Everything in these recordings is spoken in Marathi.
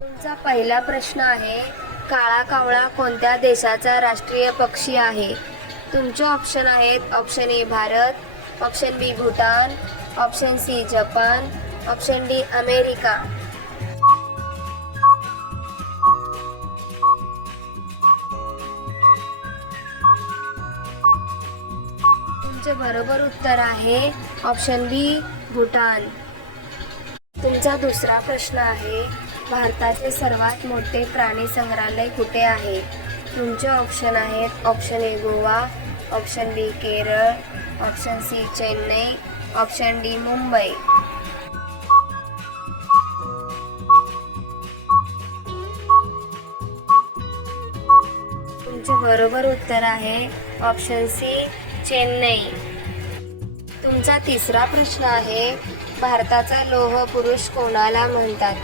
तुमचा पहिला प्रश्न आहे, काळा कावळा कोणत्या देशाचा राष्ट्रीय पक्षी आहे? तुमचे ऑप्शन आहेत option A Bharat, option B Bhutan, option C Japan, option D America. तुमचे बरोबर उत्तर आहे ऑप्शन बी भूटान. तुमचा दुसरा प्रश्न आहे, भारताचे सर्वात मोठे प्राणी संग्रहालय कुठे आहे? तुमचे ऑप्शन आहेत option A Goa, option B Kerala, option C Chennai, option D Mumbai. तुमचे बरोबर उत्तर आहे ऑप्शन सी चेन्नई. तुमचा तिसरा प्रश्न आहे, भारताचा लोह पुरुष कोणाला म्हणतात?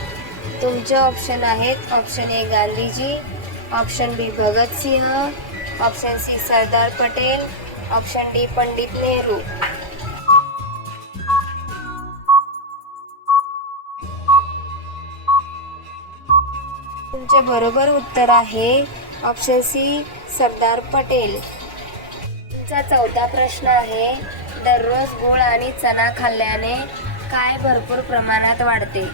तुमचे ऑप्शन आहेत option A Gandhiji, option B Bhagat Singh, option C Sardar Patel, option D Pandit Nehru. तुमचे बरोबर उत्तर आहे ऑप्शन सी सरदार पटेल. तुमचा चौथा प्रश्न आहे, दररोज गूळ आणि चणा खाल्ल्याने काय भरपूर प्रमाणात वाढते?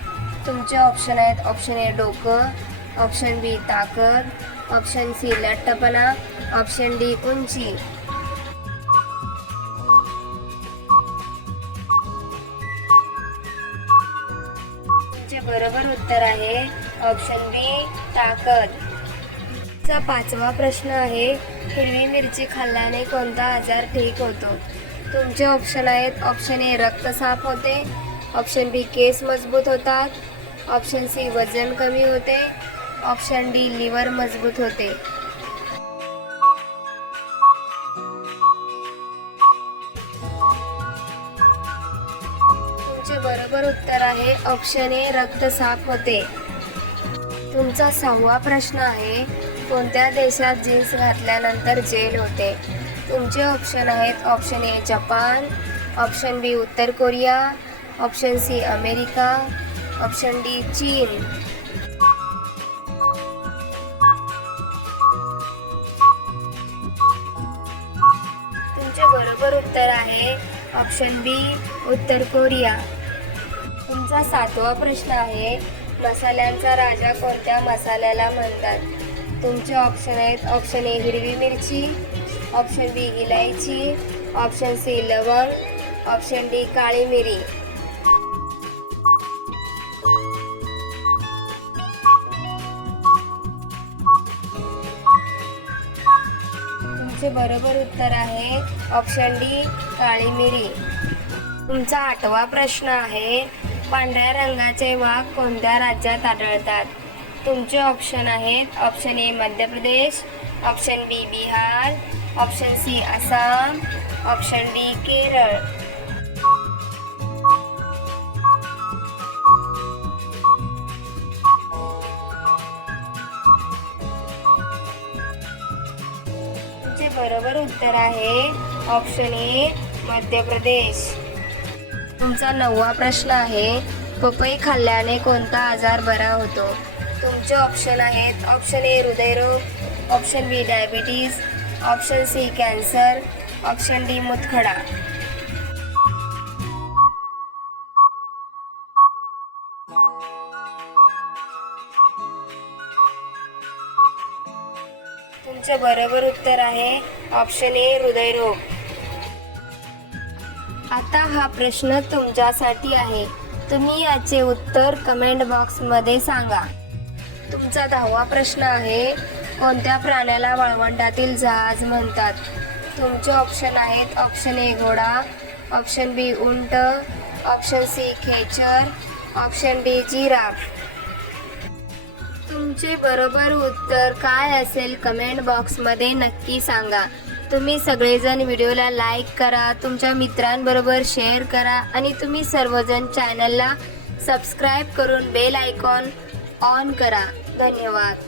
तुमचे ऑप्शन आहेत ऑप्शन ए डोकं, ऑप्शन बी ताकद, ऑप्शन सी लठ्ठपणा, ऑप्शन डी उंची. तुमचे बरोबर उत्तर आहे ऑप्शन बी ताकद. चा पाचवा प्रश्न आहे, हिरवी मिरची खाल्ल्याने कोणता आजार ठीक होतो? तुमचे ऑप्शन आहेत ऑप्शन ए रक्त साफ होते, ऑप्शन बी केस मजबूत होतात, ऑप्शन सी वजन कमी होते, ऑप्शन डी लिव्हर मजबूत होते. तुमचे बरोबर उत्तर आहे ऑप्शन ए रक्त साफ होते. तुमचा सहावा प्रश्न आहे, कोणत्या देशात जीन्स घातल्यानंतर जेल होते? तुमचे ऑप्शन आहेत option A Japan, option B उत्तर Korea, option C America, option D चीन. तुमचे बरोबर उत्तर आहे ऑप्शन बी उत्तर कोरिया. तुमचा सातवा प्रश्न आहे, मसाल्यांचा राजा कोणत्या मसाल्याला म्हणतात? तुमचे ऑप्शन आहेत ऑप्शन ए हिरवी मिरची, ऑप्शन बी इलायची, ऑप्शन सी लवंग, ऑप्शन डी काळी मिरी. तुमचे बरोबर उत्तर आहे ऑप्शन डी काळी मिरी. तुमचा आठवा प्रश्न आहे, पांढऱ्या रंगाचे वाघ कोणत्या राज्यात आढळतात? तुमचे ऑप्शन आहेत option A Madhya Pradesh, option B Bihar, option C Assam, option D Kerala. तुमचे बरोबर उत्तर आहे ऑप्शन ए मध्य प्रदेश. तुमचा नववा प्रश्न आहे, पपई खाल्ल्याने कोणता आजार बरा होतो? तुमचे ऑप्शन आहेत ऑप्शन ए हृदयरोग, option B diabetes, option C cancer, option D मूतखडा. तुमचे बरोबर उत्तर आहे ऑप्शन ए हृदयरोग. आता हा प्रश्न तुमच्यासाठी आहे, तुम्ही याचे उत्तर कमेंट बॉक्समध्ये सांगा. तुमचा 10वा प्रश्न आहे, कोणत्या प्राण्याला वाळवंटातील जहाज म्हणतात? तुमचे ऑप्शन आहेत ऑप्शन ए घोडा, ऑप्शन बी उंट, ऑप्शन सी खेचर, ऑप्शन डी जिराफ. तुमचे बरोबर उत्तर काय असेल कमेंट बॉक्समध्ये नक्की सांगा. तुम्ही सगळेजण व्हिडिओला लाईक करा, तुमच्या मित्रांबरोबर शेअर करा आणि तुम्ही सर्वजण चॅनलला सबस्क्राईब करून बेल आयकॉन ऑन करा. धन्यवाद.